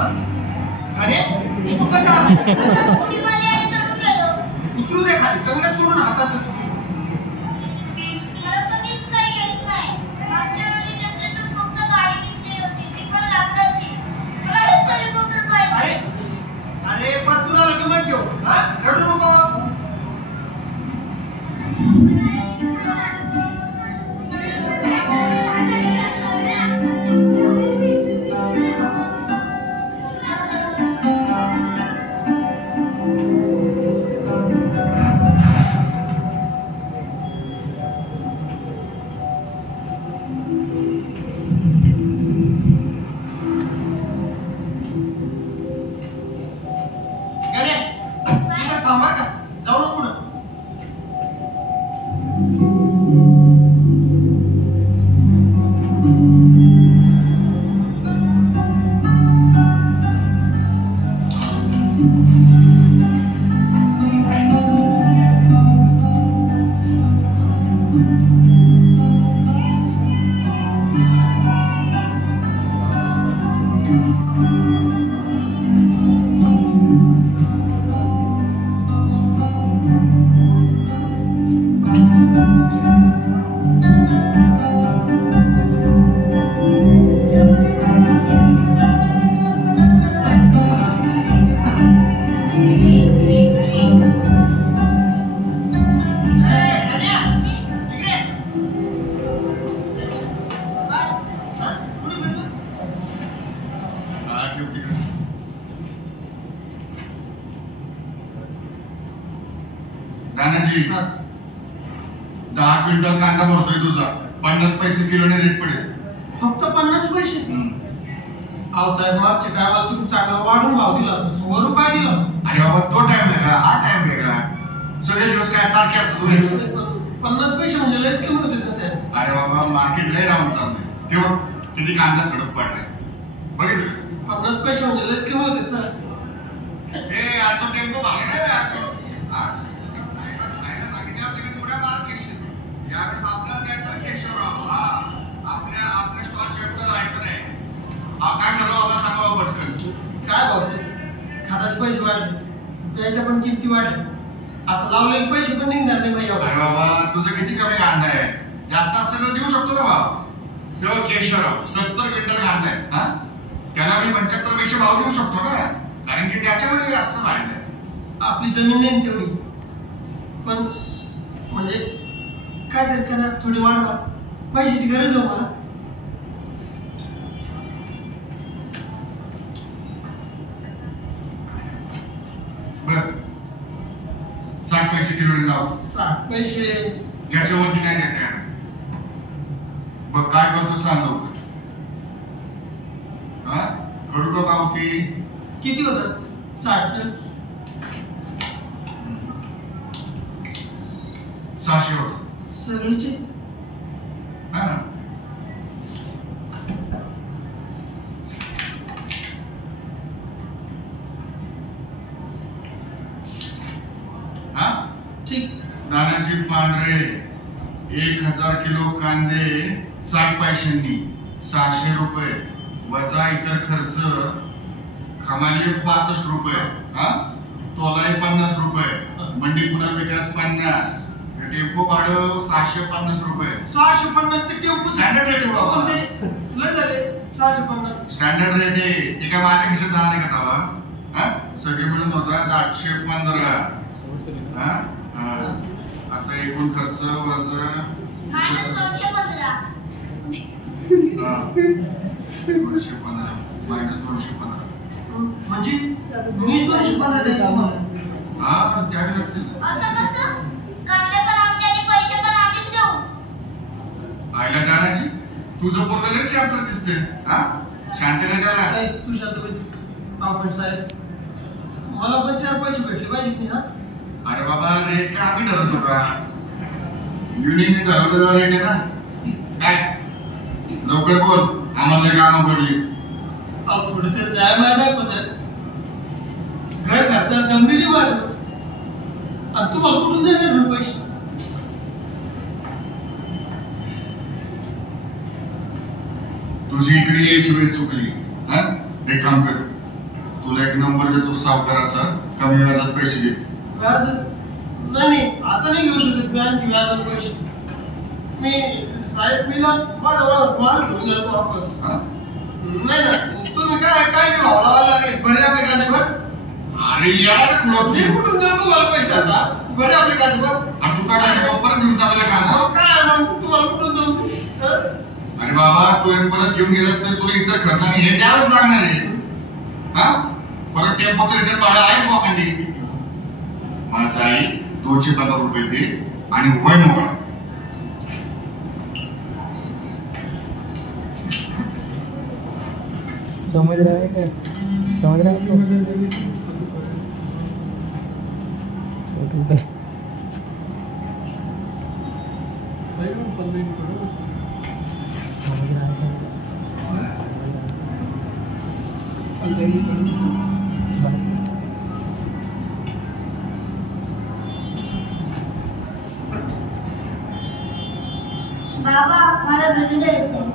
अरे तू कसा उतरू दे खाली कंगडच तोडून हातात देतो मला कधीच काही घेत नाही मागच्या वेळी जत्रेतून फक्त गाडी घेतली होती ती पण लाकडाची मला हेलिकॉप्टर पाहिजे अरे पण तुला किंमत देऊ हा रडू नको दानाजी 10 क्विंटल कांदा भरतोय तुझा 50 पैसे किलोने रेट पडेल फक्त 50 पैसे अहो साहेब मागच्या टायमाला तुम्ही चांगला वाढून भाव दिला 100 रुपये दिला अरे बाबा तो टाइम वेगळा हा टाइम वेगळा सगळे दिवस काय सारखे असतात 50 पैसे म्हणजे लयच कमी होते ना साहेब अरे बाबा मार्केट लय डाऊन चाललंय तेव्हा किती कांदा सडक पडलाय बघितलं 50 पैसे म्हणजे लयच कमी होते ना ते आज तो टेम्पो भागे नाही आज यावेळेस आपल्याला द्यायचं केशवराव आपल्या स्टॉल शेवटला जायचं नाही काय ठरवा बाबा सांगा बाबा पटकन काय भाऊसाहेब खताचे पैसे वाढले त्याच्या पण किमती वाढल्या आता लावलेले पैसे पण निघणार नाही भैया अरे बाबा तुझं किती कमी कांदा आहे जास्त असेल तर देऊ शकतो ना बाबा तेव्हा केशवराव 70 क्विंटल कांदा आहे हा त्याला मी 75 पैसे भाव देऊ शकतो ना कारण की त्याच्यामध्ये जास्त फायदा आहे आपली जमीन नाही तेवढी पण म्हणजे काय तरी करा थोडी वाढवा पैशाची गरज आहे मला बर 60 पैसे किलो लाव 60 पैसे याच्यावरती नाही देते बघ काय करतो सांग लवकर हा करू का पावती किती होतात 60 600 होत सगळीचे हा ठीक दानाजी पांढरे 1000 किलो कांदे 60 पैशांनी 600 रुपये वजा इतर खर्च खमाली 65 रुपये हा तोलाई 50 रुपये मंडी पुनर्विकास 50 टेम्पो भाडं 650 रुपये 650 ते टेम्पो स्टँडर्ड रेट आहे बाबा लय झाले 650 स्टँडर्ड रेट आहे ते काय माझ्या कशा जाणार आहे का तवा हा सगळे मिळून होतात 815 हा आता एकूण खर्च वजा -215 -215 म्हणजे मी 215 द्यायचं तुम्हाला हा द्यावे लागतील असं कसं कांदे पण आमचे आणि पैसे पण आम्हीच देऊ आयला दानाजी तुझं पोरगं लय चॅप्टर दिसते हा शांतीला त्याला तू शांत बस आपण साहेब मला पण 4 पैसे भेटले पाहिजे की हा अरे बाबा रेट काय आम्ही ठरवतो का युनियनने ठरवलेला रेट आहे ना काय लवकर बोल आम्हाला काम पडली अब थोडं तरी जाय माय बायको साहेब घर खर्चाला गंभीर वाढ आणि तुम्हाला कुठून देणार पैसे तुझी इकडे यायची वेळ चुकली हा एक काम कर तुला एक नंबर देतो सावकाराचा, कमी व्याजात पैसे घे. व्याज नाही, आता नाही घेऊ शकत मी आणखी व्याजाचे पैसे. मी साहेब मी ना माझा माल घेऊन जातो वापस. नाही ना, तुम्ही काय काय भाव लागेल बरे आपल्या खात्यावर. अरे यार मी कुठून देतो मला पैसे आता बरे आपल्या खात्यावर. असं काय परत घेऊन चाललं का? काय मग तुम्हाला कुठून देऊ? अरे बाबा तू एक परत घेऊन गेलास तर तुला इतर खर्चाने हे द्यावंच लागणार आहे. हा परत टेम्पोचं रिटर्न भाडं आहेच वाखंडी. माझा आई 215 रुपये दे आणि वय मोकळा. समझ रहा है क्या? समझ रहा है आपको? समझ रहा है बाबा मला बिल द्यायचंय.